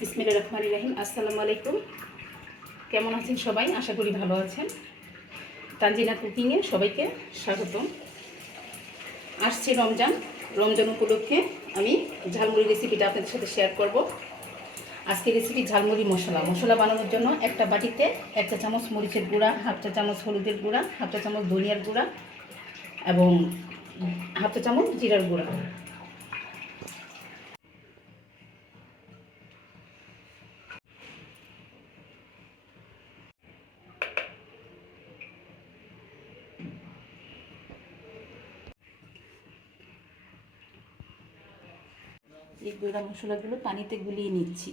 বিসমিল্লাহির রহমানির রহিম। আসসালামু আলাইকুম। কেমন আছেন সবাই? আশা করি ভালো আছেন। তানজিনা কুকিংয়ে সবাইকে স্বাগতম। আসছে রমজান। রমজান উপলক্ষে আমি ঝালমুড়ি রেসিপিটা আপনাদের সাথে শেয়ার করব। আজকে রেসিপি ঝালমুড়ি মশলা বানানোর জন্য একটা বাটিতে 1 চা চামচ মরিচের গুঁড়া, 1/2 চা চামচ হলুদের গুঁড়া, 1/2 চা চামচ ধনিয়ার গুঁড়া এবং 1/2 চা চামচ জিরার গুঁড়া। এই গুঁড়া মশলাগুলো পানিতে গুলিয়ে নিচ্ছি।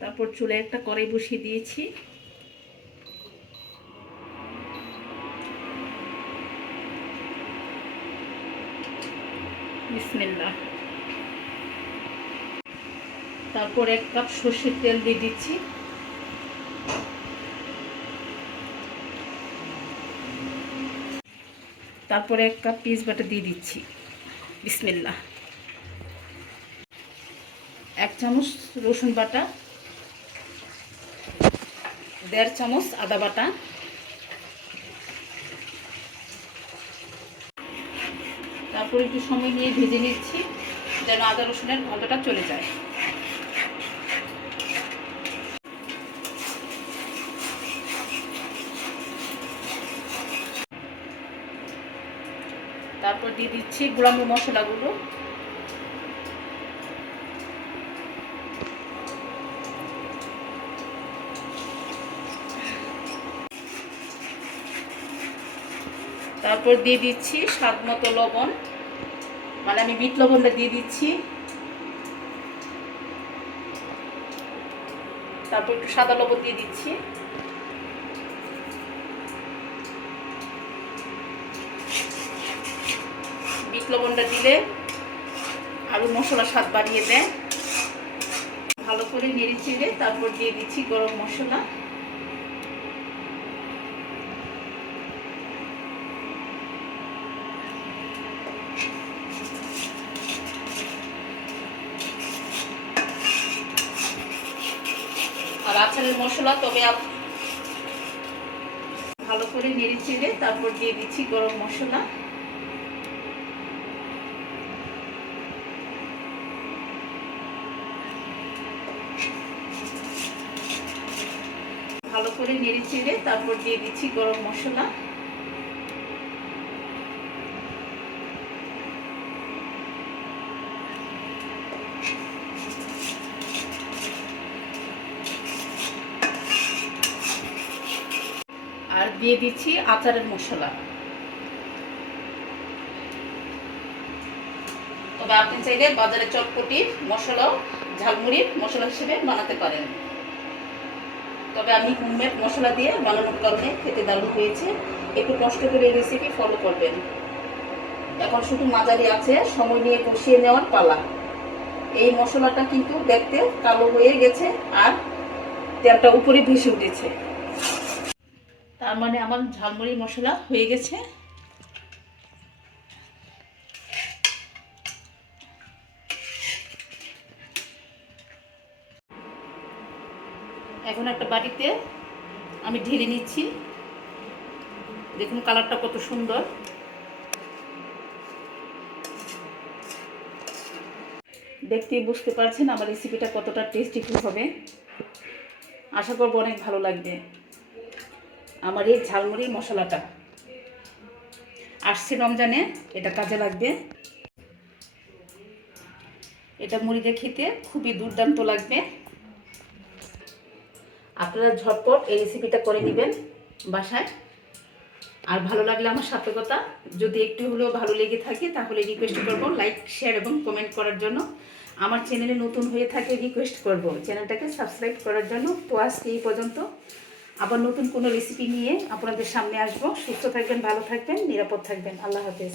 তারপর চুলায় একটা কড়াই বসিয়ে দিয়েছি। বিসমিল্লাহ। তারপর 1 কাপ সরষের তেল দিয়ে দিচ্ছি। তারপরে 1 কাপ পেঁয়াজ বাটা দিয়ে দিচ্ছি। বিসমিল্লাহ। 1 চামচ রসুন বাটা, 1.5 চামচ আদা বাটা, তারপর একটু সময় নিয়ে ভেজে নিচ্ছি যেন আদা রসুনের গন্ধটা চলে যায়। তারপর দিয়ে দিচ্ছি গুঁড়ানো মশলাগুলো। তারপর দিয়ে দিচ্ছি স্বাদ মতো লবণ, মানে আমি বিট লবণটা দিয়ে দিচ্ছি। তারপর একটু সাদা লবণ দিয়ে দিচ্ছি। বিট লবণটা দিলে আরো মশলার স্বাদ বাড়িয়ে দেয়। ভালো করে নেড়ে চেড়ে তারপর দিয়ে দিচ্ছি গরম মশলা। আর আচারের মশলা, তবে ভালো করে নেড়ে চেড়ে তারপর দিয়ে দিচ্ছি গরম মশলা। ভালো করে নেড়ে চেড়ে তারপর দিয়ে দিচ্ছি গরম মশলা। আর দিয়ে দিচ্ছি আচারের মশলা। তবে আপনি চাইলে বাজারে চটপটির মশলাও ঝালমুড়ির মশলা হিসেবে বানাতে পারেন। তবে আমি হোমমেড মশলা দিয়ে বানানোর কারণে খেতে দারুণ হয়েছে। একটু কষ্ট করে এই রেসিপি ফলো করবেন। এখন শুধু মাঝারি আছে সময় নিয়ে কষিয়ে নেওয়ার পালা। এই মশলাটা কিন্তু দেখতে কালো হয়ে গেছে আর তেলটা উপরে ভেসে উঠেছে, তার মানে আমার ঝালমুড়ি মশলা হয়ে গেছে। এখন একটা বাটিতে আমি ঢেলে নিচ্ছি। দেখুন কালারটা কত সুন্দর। দেখতেই বুঝতে পারছেন আমার রেসিপিটা কতটা টেস্টিফুল হবে। আশা করব অনেক ভালো লাগবে। আমার এই ঝালমুড়ির মশলাটা আসছে রমজানে, এটা কাজে লাগবে। এটা মুড়ি দিয়ে খেতে খুবই দুর্দান্ত লাগবে। আপনারা ঝটপট এই রেসিপিটা করে নেবেন বাসায়। আর ভালো লাগলে আমার সাথে কথা, যদি একটু হলেও ভালো লেগে থাকে তাহলে রিকোয়েস্ট করব লাইক, শেয়ার এবং কমেন্ট করার জন্য। আমার চ্যানেলে নতুন হয়ে থাকে রিকোয়েস্ট করব চ্যানেলটাকে সাবস্ক্রাইব করার জন্য। তো আজকে এই পর্যন্ত। আবার নতুন কোনো রেসিপি নিয়ে আপনাদের সামনে আসবো। সুস্থ থাকবেন, ভালো থাকবেন, নিরাপদ থাকবেন। আল্লাহ হাফেজ।